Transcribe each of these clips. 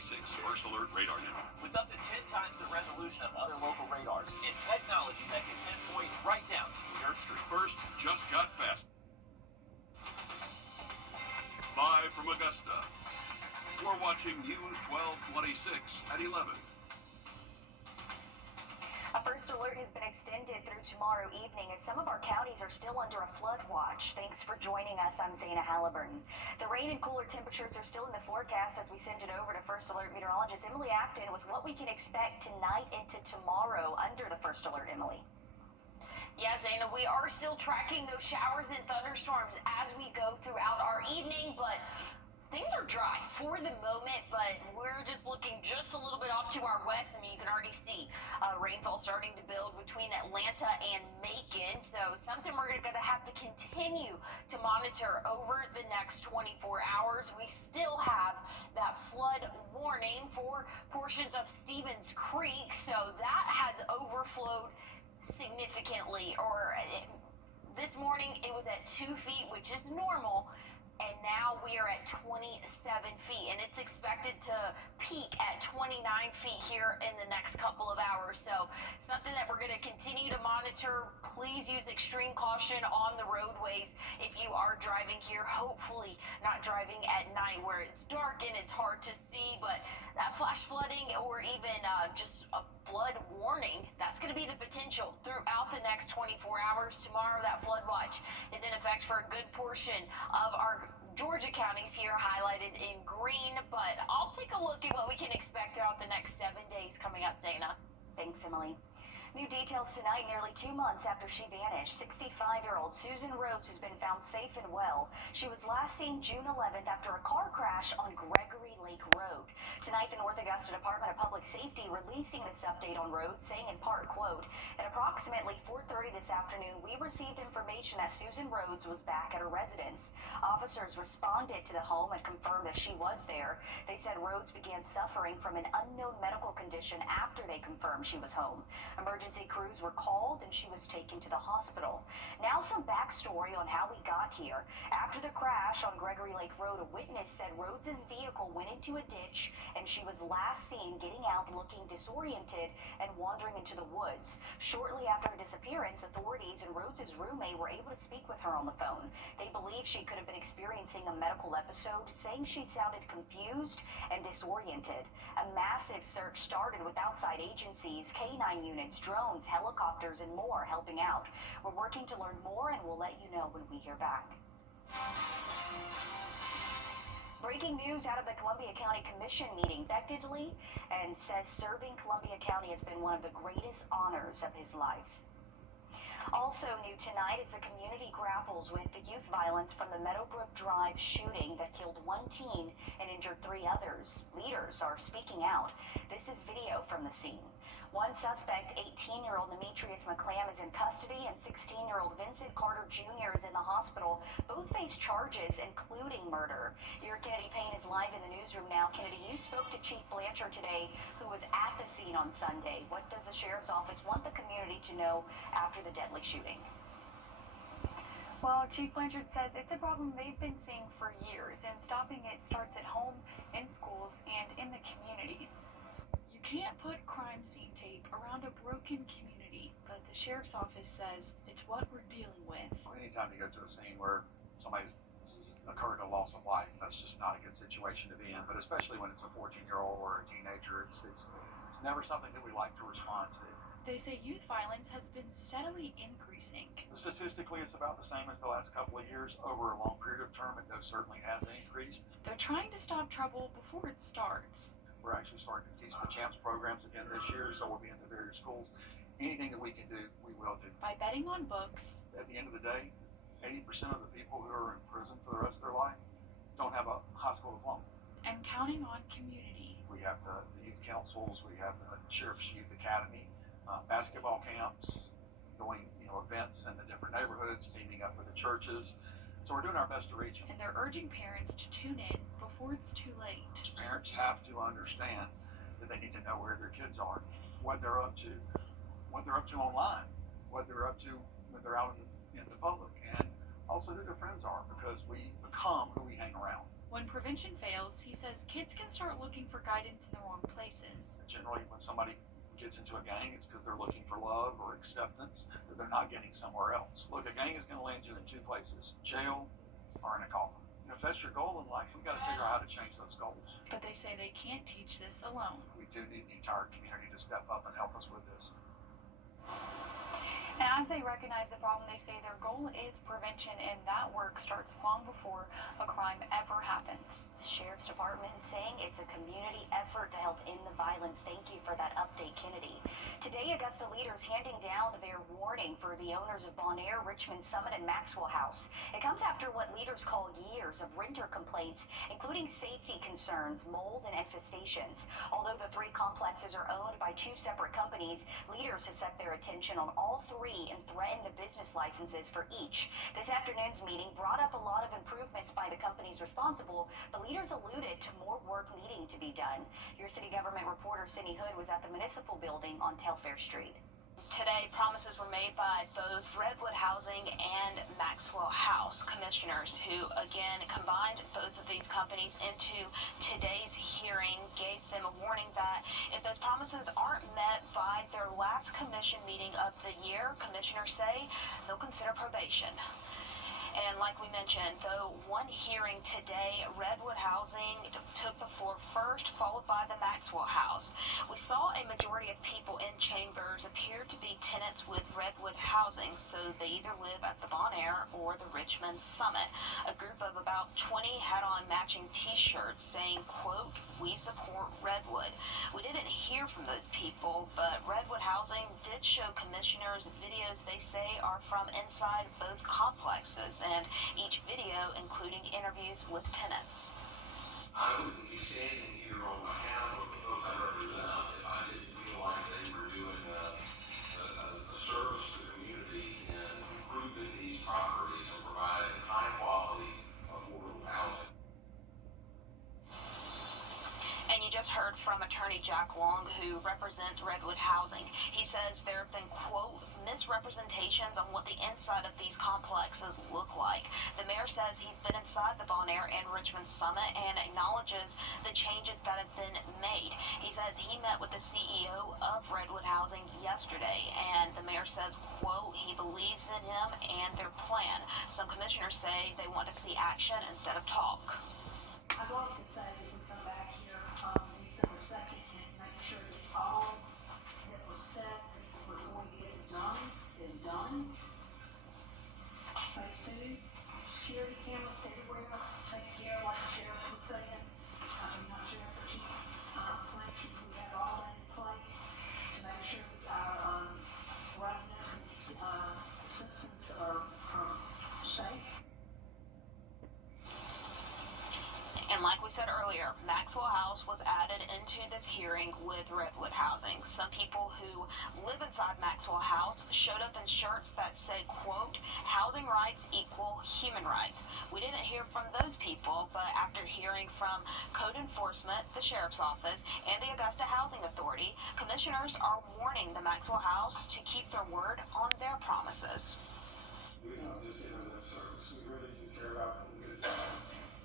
First Alert Radar Network. With up to 10 times the resolution of other local radars and technology that can pinpoint right down to your street. First just got fast. Live from Augusta, you're watching News 1226 at 11. A first alert has been extended through tomorrow evening as some of our counties are still under a flood watch. Thanks for joining us. I'm Zana Halliburton. The rain and cooler temperatures are still in the forecast as we send it over to First Alert meteorologist Emily Acton with what we can expect tonight into tomorrow under the First Alert, Emily. Yeah, Zana, we are still tracking those showers and thunderstorms as we go throughout our evening, but things are dry for the moment, but we're just looking just a little bit off to our west. I mean, you can already see rainfall starting to build between Atlanta and Macon. So something we're going to have to continue to monitor over the next 24 hours. We still have that flood warning for portions of Stevens Creek. So that has overflowed significantly. This morning it was at 2 feet, which is normal. And now we are at 27 feet, and it's expected to peak at 29 feet here in the next couple of hours. So something that we're going to continue to monitor. Please use extreme caution on the roadways if you are driving here. Hopefully not driving at night where it's dark and it's hard to see, but that flash flooding or even just a flood warning, that's going to be the potential throughout the next 24 hours. Tomorrow, that flood watch is in effect for a good portion of our Georgia counties here highlighted in green, but I'll take a look at what we can expect throughout the next 7 days coming up, Zana. Thanks, Emily. New details tonight, nearly 2 months after she vanished. 65-year-old Susan Rhodes has been found safe and well. She was last seen June 11th after a car crash on Gregory Lake Road. Tonight, the North Augusta Department of Public Safety releasing this update on Rhodes, saying in part, quote, at approximately 4:30 this afternoon, we received information that Susan Rhodes was back at her residence. Officers responded to the home and confirmed that she was there. They said Rhodes began suffering from an unknown medical condition after they confirmed she was home. Emergency crews were called and she was taken to the hospital. Now some backstory on how we got here. After the crash on Gregory Lake Road, a witness said Rhodes' vehicle went into a ditch and she was last seen getting out looking disoriented and wandering into the woods. Shortly after her disappearance, authorities and Rhodes' roommate were able to speak with her on the phone. They believe she could have been experiencing a medical episode, saying she sounded confused and disoriented. A massive search started with outside agencies, K-9 units, drones, helicopters, and more helping out. We're working to learn more and we'll let you know when we hear back. Breaking news out of the Columbia County Commission meeting expectedly, and says serving Columbia County has been one of the greatest honors of his life. Also new tonight as the community grapples with the youth violence from the Meadowbrook Drive shooting that killed 1 teen and injured 3 others. Leaders are speaking out. This is video from the scene. One suspect, 18-year-old Demetrius McClam, is in custody, and 16-year-old Vincent Carter Jr. is in the hospital. Both face charges, including murder. Your Kennedy Payne is live in the newsroom now. Kennedy, you spoke to Chief Blanchard today, who was at the scene on Sunday. What does the Sheriff's Office want the community to know after the deadly shooting? Well, Chief Blanchard says it's a problem they've been seeing for years, and stopping it starts at home, in schools, and in the community. You can't put crime scene tape around a broken community, but the Sheriff's Office says it's what we're dealing with. Anytime you go to a scene where somebody's occurred a loss of life, that's just not a good situation to be in, but especially when it's a 14-year-old or a teenager, it's never something that we like to respond to. They say youth violence has been steadily increasing. Statistically, it's about the same as the last couple of years. Over a long period of term, it certainly has increased. They're trying to stop trouble before it starts. We're actually starting to teach the CHAMPS programs again this year, so we'll be in the various schools. Anything that we can do, we will do. By betting on books. At the end of the day, 80% of the people who are in prison for the rest of their life don't have a high school diploma. And counting on community. We have the youth councils, we have the Sheriff's Youth Academy, basketball camps, doing events in the different neighborhoods, teaming up with the churches. So we're doing our best to reach them. And they're urging parents to tune in before it's too late. Parents have to understand that they need to know where their kids are, what they're up to online, what they're up to when they're out in the public, and also who their friends are, because we become who we hang around. When prevention fails, he says kids can start looking for guidance in the wrong places. Generally, when somebody gets into a gang, it's because they're looking for love or acceptance that they're not getting somewhere else. Look, a gang is going to land you in two places, jail or in a coffin. And if that's your goal in life, we've got to figure out how to change those goals. But they say they can't teach this alone. We do need the entire community to step up and help us with this. And as they recognize the problem, they say their goal is prevention, and that work starts long before a crime ever happens. The Sheriff's Department saying it's a community effort to help end the violence. Thank you for that update, Kennedy. Today, Augusta leaders handing down their warning for the owners of Bonaire, Richmond Summit, and Maxwell House. It comes after what leaders call years of renter complaints, including safety concerns, mold, and infestations. Although the three complexes are owned by two separate companies, leaders have set their attention on all three and threatened the business licenses for each. This afternoon's meeting brought up a lot of improvements by the companies responsible, but leaders alluded to more work needing to be done. Your city government reporter Cindy Hood was at the municipal building on Telfair Street. Today, promises were made by both Redwood Housing and Maxwell House commissioners who, again, combined both of these companies into today's hearing, gave them a warning that if those promises aren't met by their last commission meeting of the year, commissioners say they'll consider probation. And like we mentioned, though one hearing today, Redwood Housing took the floor first, followed by the Maxwell House. We saw a majority of people in chambers appear to be tenants with Redwood Housing, so they either live at the Bonaire or the Richmond Summit. A group of about 20 had on matching t-shirts saying, quote, "We support Redwood." We didn't hear from those people, but Redwood Housing did show commissioners videos they say are from inside both complexes, and each video including interviews with tenants. I wouldn't be standing here on behalf of the folks I represent if I didn't feel like they were doing a service to the community in improving these properties and providing high quality, affordable housing. And you just heard from attorney Jack Long, who represents Redwood Housing. He says there have been, quote, misrepresentations on what the inside of these complexes look like. The mayor says he's been inside the Bonaire and Richmond Summit and acknowledges the changes that have been made. He says he met with the CEO of Redwood Housing yesterday, and the mayor says, quote, he believes in him and their plan. Some commissioners say they want to see action instead of talk. I'd like to say that we come back here on December 2nd and make sure that all that was said that was going to get done is done. Phase 2, security cameras everywhere, taken care of like the sheriff was saying. Not sheriff, but chief. Flanges, we have all that in place to make sure our residents and citizens are safe. And like we said earlier, Maxwell House was added into this hearing with Redwood Housing. Some people who live inside Maxwell House showed up in shirts that said, quote, housing rights equal human rights. We didn't hear from those people, but after hearing from Code Enforcement, the Sheriff's Office, and the Augusta Housing Authority, commissioners are warning the Maxwell House to keep their word on their promises. We're not just giving lip service. We really do care about them good time.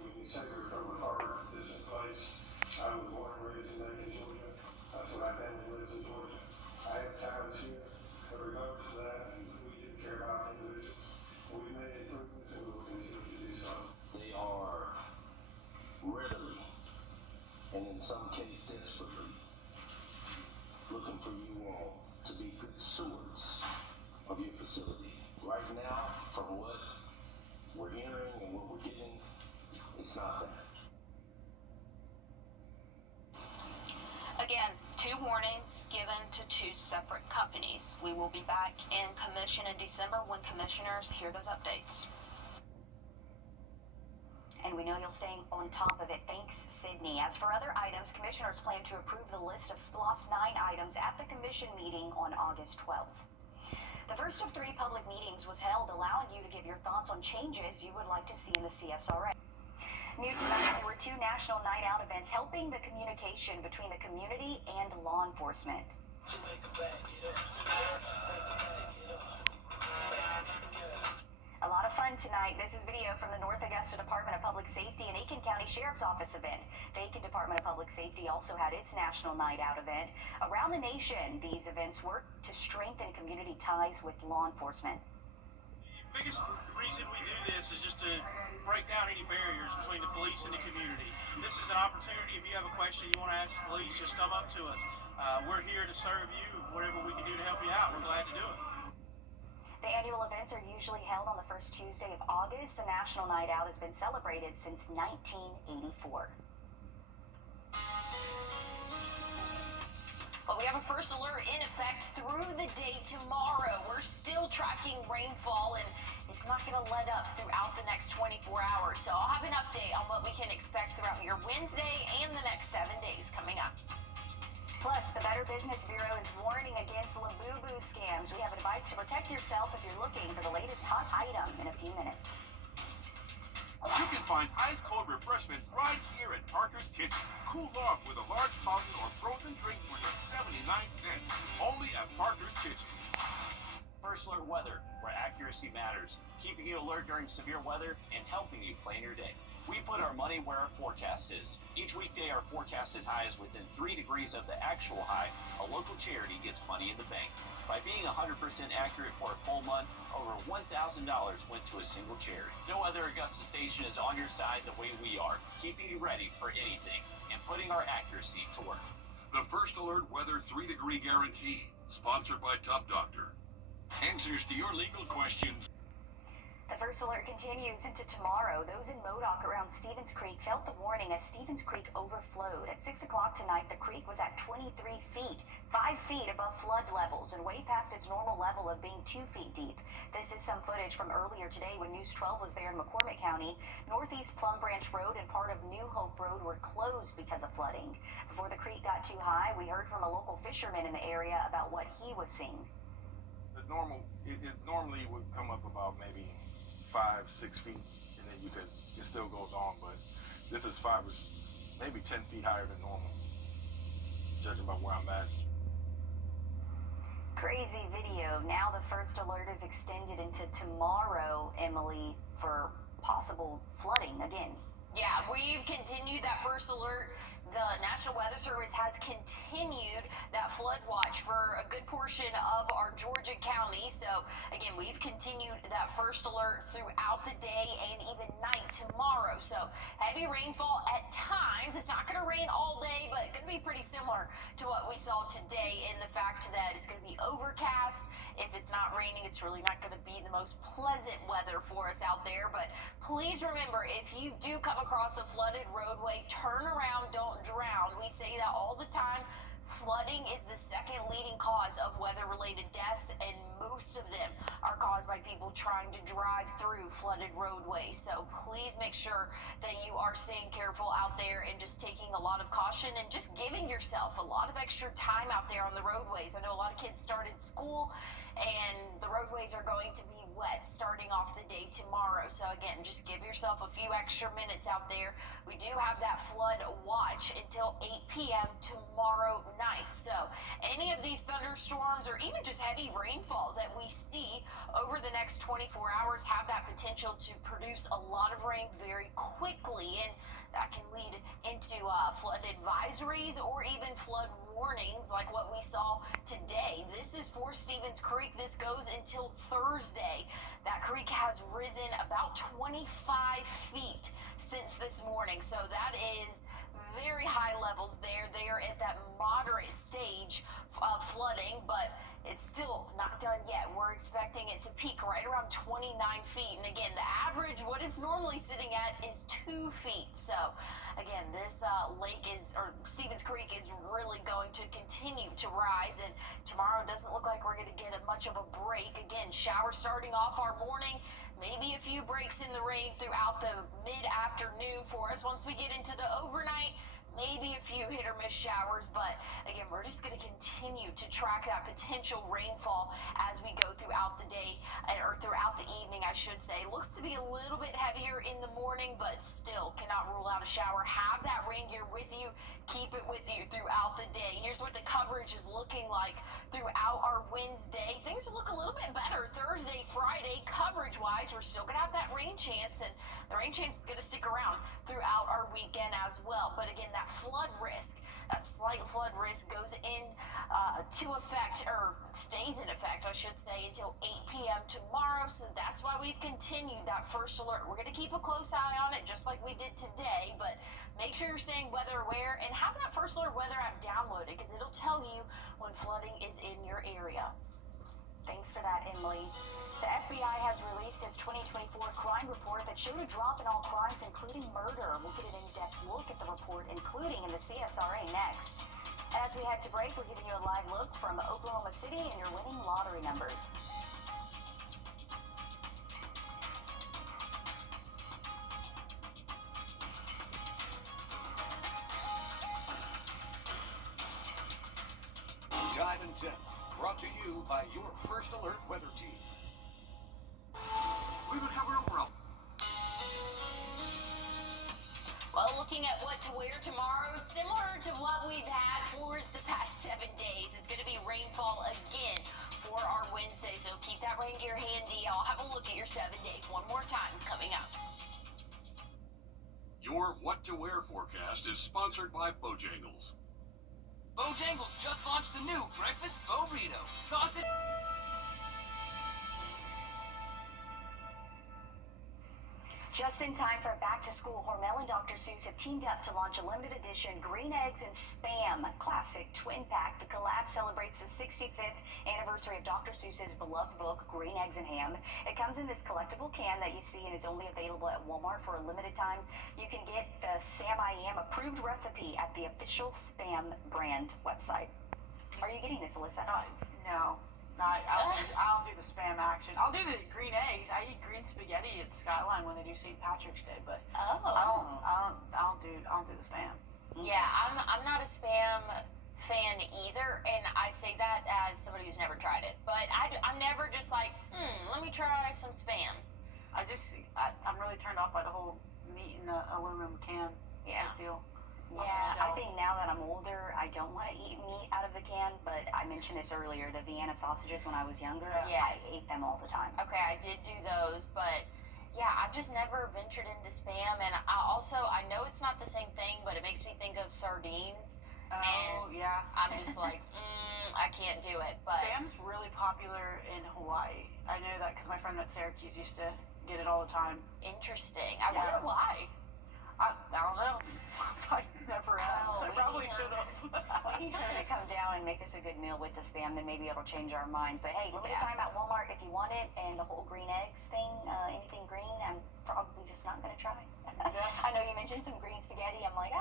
When you say we're going to hard this in place, I was born and raised in Macon, Georgia. That's where my family lives in Georgia. I have ties here, but regardless of that, we do care about individuals. We made improvements and we will continue to do so. They are readily, and in some cases desperately, looking for you all to be good stewards of your facility. Right now, from what we're hearing and what we're getting, it's not that. Again, two warnings given to two separate companies. We will be back in commission in December when commissioners hear those updates. And we know you'll stay on top of it. Thanks, Sydney. As for other items, commissioners plan to approve the list of SPLOST 9 items at the commission meeting on August 12th. The first of 3 public meetings was held, allowing you to give your thoughts on changes you would like to see in the CSRA. New tonight, there were 2 national night out events helping the communication between the community and law enforcement. A lot of fun tonight. This is video from the North Augusta Department of Public Public Safety and Aiken County Sheriff's Office event. The Aiken Department of Public Safety also had its National Night Out event. Around the nation, these events work to strengthen community ties with law enforcement. The biggest reason we do this is just to break down any barriers between the police and the community. This is an opportunity. If you have a question you want to ask the police, just come up to us. We're here to serve you. Whatever we can do to help you out, we're glad to do it. The annual events are usually held on the first Tuesday of August. The National Night Out has been celebrated since 1984. Well, we have a first alert in effect through the day tomorrow. We're still tracking rainfall, and it's not going to let up throughout the next 24 hours. So I'll have an update on what we can expect throughout your Wednesday and the next 7 days coming up. Plus, the Better Business Bureau is warning against Labubu scams. We have advice to protect yourself if you're looking for the latest hot item in a few minutes. You can find ice-cold refreshment right here at Parker's Kitchen. Cool off with a large fountain or frozen drink for just 79 cents. Only at Parker's Kitchen. First Alert Weather, where accuracy matters, keeping you alert during severe weather and helping you plan your day. We put our money where our forecast is. Each weekday, our forecasted high is within 3 degrees of the actual high. A local charity gets money in the bank. By being 100% accurate for a full month, over $1,000 went to a single charity. No other Augusta station is on your side the way we are, keeping you ready for anything and putting our accuracy to work. The First Alert Weather 3-degree guarantee, sponsored by Top Doctor. Answers to your legal questions. The first alert continues into tomorrow. Those in Modoc around Stevens Creek felt the warning as Stevens Creek overflowed. At 6 o'clock tonight, the creek was at 23 feet, 5 feet above flood levels and way past its normal level of being 2 feet deep. This is some footage from earlier today when News 12 was there in McCormick County. Northeast Plum Branch Road and part of New Hope Road were closed because of flooding. Before the creek got too high, we heard from a local fisherman in the area about what he was seeing. It normally would come up about maybe 5-6 feet, and then it still goes on, but this is 5 or maybe 10 feet higher than normal, judging by where I'm at. Crazy video. Now the first alert is extended into tomorrow, Emily, for possible flooding again. Yeah, we've continued that first alert. The National Weather Service has continued that flood watch for a good portion of our Georgia county. So again, we've continued that first alert throughout the day and even night tomorrow. So heavy rainfall at times. It's not going to rain all day, but it's going to be pretty similar to what we saw today in the fact that it's going to be overcast. If it's not raining, it's really not going to be the most pleasant weather for us out there. But please remember, if you do come across a flooded roadway, turn around, don't drown. We say that all the time. Flooding is the second leading cause of weather-related deaths, and most of them are caused by people trying to drive through flooded roadways. So please make sure that you are staying careful out there and just taking a lot of caution and just giving yourself a lot of extra time out there on the roadways. I know a lot of kids started school, and the roadways are going to be wet starting off the day tomorrow. So again, just give yourself a few extra minutes out there. We do have that flood watch until 8 p.m. tomorrow night. So any of these thunderstorms or even just heavy rainfall that we see over the next 24 hours have that potential to produce a lot of rain very quickly, and that can lead into flood advisories or even flood warnings like what we saw today. This is for Stevens Creek. This goes until Thursday. That creek has risen about 25 feet since this morning. So that is very high levels there. They are at that moderate stage of flooding, but it's still not done yet. We're expecting it to peak right around 29 feet. And again, the average, what it's normally sitting at, is 2 feet. So again, this Stevens Creek is really going to continue to rise. And tomorrow doesn't look like we're going to get much of a break. Again, showers starting off our morning. Maybe a few breaks in the rain throughout the mid-afternoon for us. Once we get into the overnight, maybe a few hit or miss showers, but again, we're just going to continue to track that potential rainfall as we go throughout the day, or throughout the evening, I should say. Looks to be a little bit heavier in the morning, but still cannot rule out a shower. Have that rain gear with you. Keep it with you throughout the day. Here's what the coverage is looking like throughout our Wednesday. Things look a little bit better Thursday, Friday. Coverage-wise, we're still going to have that rain chance, and the rain chance is going to stick around throughout our weekend as well. But again, that flood risk, that slight flood risk goes in to effect, or stays in effect, I should say, until 8 p.m. tomorrow. So that's why we've continued that first alert. We're going to keep a close eye on it, just like we did today, but make sure you're staying weather aware and have that first alert weather app downloaded, because it'll tell you when flooding is in your area. Thanks for that, Emily. The FBI has released its 2024 crime report that showed a drop in all crimes, including murder. We'll get an in-depth look at the report, including in the CSRA next. As we head to break, we're giving you a live look from Oklahoma City and your winning lottery numbers. Time and Temp, brought to you by your First Alert weather team. We would have our overall. Well, looking at what to wear tomorrow, similar to what we've had for the past 7 days. It's going to be rainfall again for our Wednesday, so keep that rain gear handy. I'll have a look at your 7 days one more time coming up. Your What to Wear forecast is sponsored by Bojangles. Bojangles just launched the new breakfast Wrdw. Sausage. Just in time for back to school, Hormel and Dr. Seuss have teamed up to launch a limited edition Green Eggs and Spam classic twin pack. The collab celebrates the 65th anniversary of Dr. Seuss's beloved book, Green Eggs and Ham. It comes in this collectible can that you see and is only available at Walmart for a limited time. You can get the Sam I Am approved recipe at the official Spam brand website. Are you getting this, Alyssa? No. I don't do the Spam action. I'll do the green eggs. I eat green spaghetti at Skyline when they do St. Patrick's Day, but I don't do the Spam. Yeah, I'm not a Spam fan either, and I say that as somebody who's never tried it. But I'm never just like, let me try some Spam. I'm really turned off by the whole meat in an aluminum can deal. Yeah, I think now that I'm older, I don't want to eat meat out of the can, but I mentioned this earlier, the Vienna sausages when I was younger, Yes. I ate them all the time. Okay, I did do those, but yeah, I've just never ventured into Spam, and I know it's not the same thing, but it makes me think of sardines. Oh, yeah. I'm just like, I can't do it, but... Spam's really popular in Hawaii. I know that because my friend at Syracuse used to get it all the time. Interesting. I wonder why. I don't know. I never asked. I probably should have. We need her to come down and make us a good meal with the Spam, then maybe it'll change our minds. But hey, limited time at Walmart if you want it, and the whole green eggs thing, anything green, I'm probably just not going to try. I know you mentioned some green spaghetti. I'm like,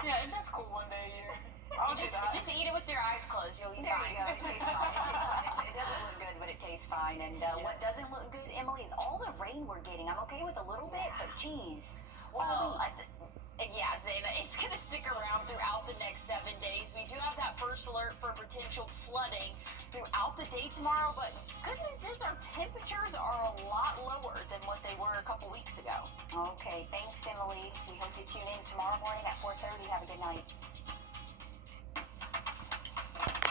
Yeah, it's just cool one day a year. I'll do that. Just eat it with your eyes closed. You'll be there fine. You go. It tastes fine. It doesn't look good, but it tastes fine. And what doesn't look good, Emily, is all the rain we're getting. I'm okay with a little bit, but geez. Well, yeah, Zana, it's going to stick around throughout the next 7 days. We do have that first alert for potential flooding throughout the day tomorrow, but good news is our temperatures are a lot lower than what they were a couple weeks ago. Okay, thanks, Emily. We hope you tune in tomorrow morning at 4:30. Have a good night.